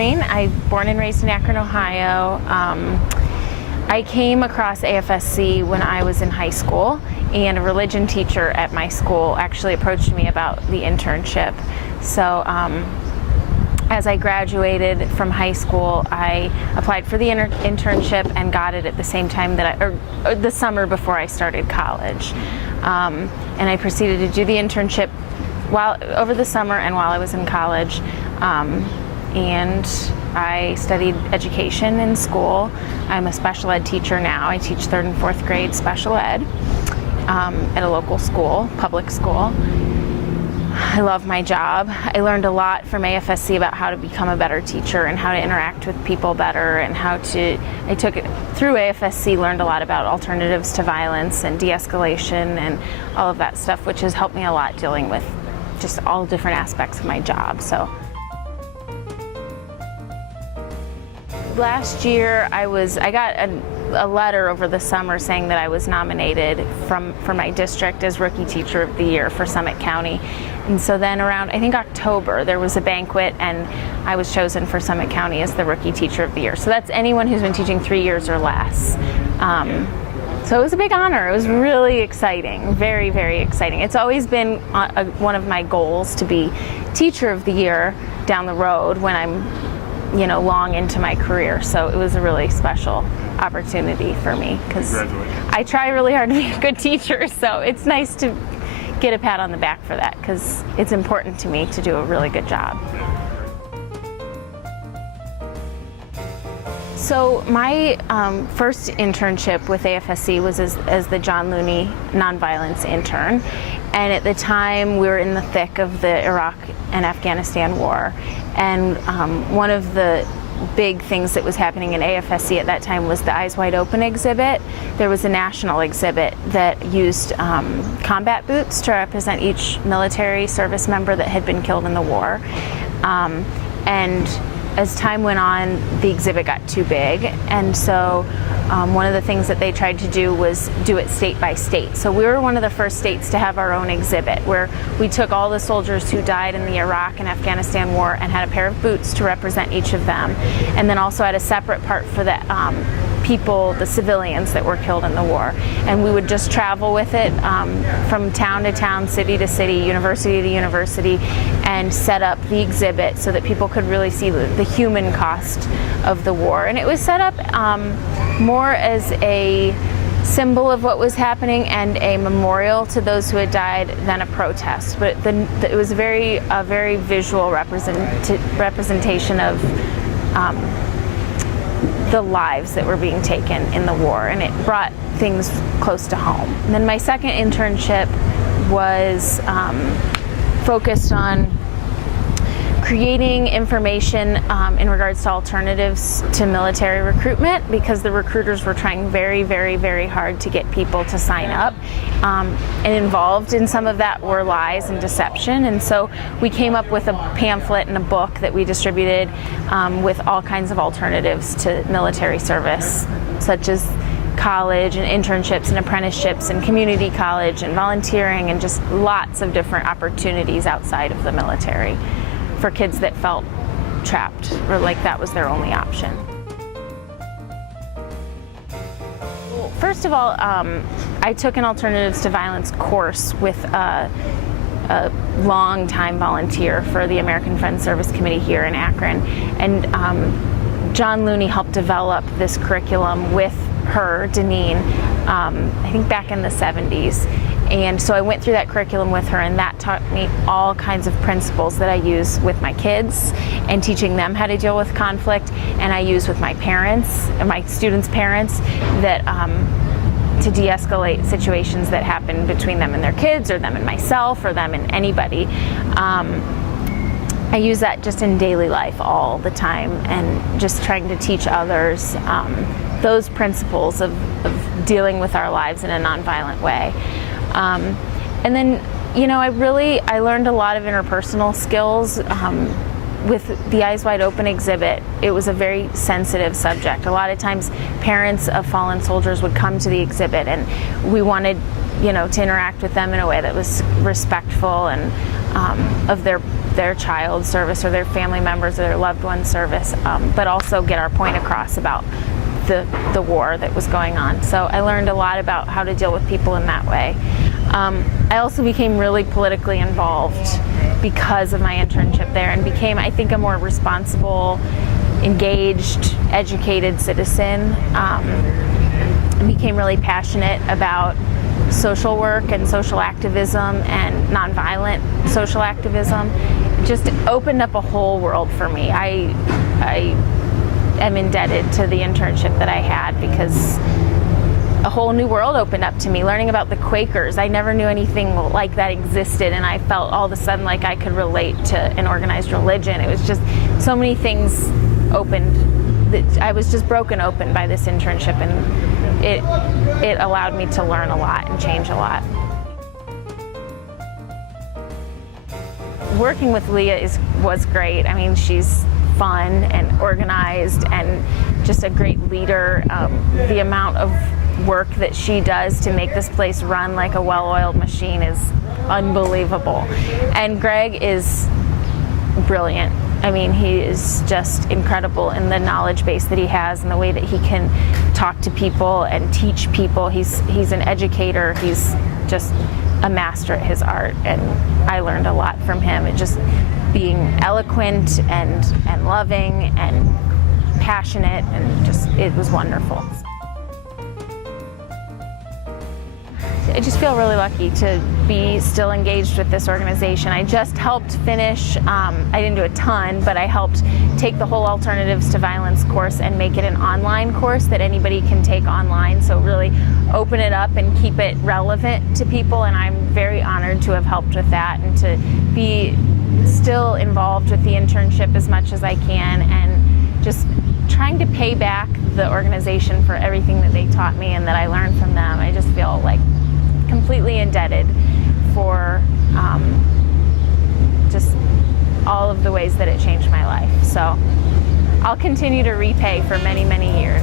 Maureen. I'm born and raised in Akron, Ohio. I came across AFSC when I was in high school, and a religion teacher at my school actually approached me about the internship. So as I graduated from high school, I applied for the internship and got it at the same time that or the summer before I started college. And I proceeded to do the internship over the summer and while I was in college. And I studied education in school. I'm a special ed teacher now. I teach 3rd and 4th grade special ed at a local school, public school. I love my job. I learned a lot from AFSC about how to become a better teacher and how to interact with people better, and I took it through AFSC, learned a lot about alternatives to violence and de-escalation and all of that stuff, which has helped me a lot dealing with just all different aspects of my job. So last year I got a letter over the summer saying that I was nominated for my district as Rookie Teacher of the Year for Summit County. And so then around, I think October, there was a banquet and I was chosen for Summit County as the Rookie Teacher of the Year. So that's anyone who's been teaching 3 years or less. So it was a big honor. It was really exciting, very, very exciting. It's always been one of my goals to be Teacher of the Year down the road when I'm long into my career. So it was a really special opportunity for me because I try really hard to be a good teacher. So it's nice to get a pat on the back for that because it's important to me to do a really good job. So my first internship with AFSC was as the John Looney nonviolence intern. And at the time, we were in the thick of the Iraq and Afghanistan war. And one of the big things that was happening in AFSC at that time was the Eyes Wide Open exhibit. There was a national exhibit that used combat boots to represent each military service member that had been killed in the war. And as time went on, the exhibit got too big, and so one of the things that they tried to do was do it state by state. So we were one of the first states to have our own exhibit where we took all the soldiers who died in the Iraq and Afghanistan war and had a pair of boots to represent each of them, and then also had a separate part for the people, the civilians that were killed in the war. And we would just travel with it from town to town, city to city, university to university, and set up the exhibit so that people could really see the human cost of the war. And it was set up more as a symbol of what was happening and a memorial to those who had died than a protest. But it was a very visual representation of the lives that were being taken in the war, and it brought things close to home. And then my second internship was focused on creating information in regards to alternatives to military recruitment, because the recruiters were trying very, very, very hard to get people to sign up. And involved in some of that were lies and deception. And so we came up with a pamphlet and a book that we distributed with all kinds of alternatives to military service, such as college and internships and apprenticeships and community college and volunteering and just lots of different opportunities outside of the military for kids that felt trapped or like that was their only option. First of all, I took an Alternatives to Violence course with a long-time volunteer for the American Friends Service Committee here in Akron. And John Looney helped develop this curriculum with her, Deneen, I think back in the 70s. And so I went through that curriculum with her, and that taught me all kinds of principles that I use with my kids and teaching them how to deal with conflict, and I use with my parents and my students' parents that to de-escalate situations that happen between them and their kids, or them and myself, or them and anybody. I use that just in daily life all the time, and just trying to teach others those principles of dealing with our lives in a nonviolent way. And then, I learned a lot of interpersonal skills with the Eyes Wide Open exhibit. It was a very sensitive subject. A lot of times parents of fallen soldiers would come to the exhibit, and we wanted to interact with them in a way that was respectful and of their child service or their family members or their loved one's service, but also get our point across about the war that was going on. So I learned a lot about how to deal with people in that way. I also became really politically involved because of my internship there, and became, I think, a more responsible, engaged, educated citizen. I became really passionate about social work and social activism and nonviolent social activism. It just opened up a whole world for me. I am indebted to the internship that I had, because a whole new world opened up to me, learning about the Quakers. I never knew anything like that existed, and I felt all of a sudden like I could relate to an organized religion. It was just so many things opened. I was just broken open by this internship, and it allowed me to learn a lot and change a lot. Working with Leah was great. I mean, she's fun and organized and just a great leader. The amount of work that she does to make this place run like a well-oiled machine is unbelievable. And Greg is brilliant. I mean, he is just incredible in the knowledge base that he has and the way that he can talk to people and teach people. He's an educator. He's just a master at his art, and I learned a lot from him. And just being eloquent and loving and passionate, and just, it was wonderful. I just feel really lucky to be still engaged with this organization. I just helped finish, I didn't do a ton, but I helped take the whole Alternatives to Violence course and make it an online course that anybody can take online. So really open it up and keep it relevant to people, and I'm very honored to have helped with that and to be still involved with the internship as much as I can, and just trying to pay back the organization for everything that they taught me and that I learned from them. I just feel like completely indebted for just all of the ways that it changed my life. So I'll continue to repay for many, many years.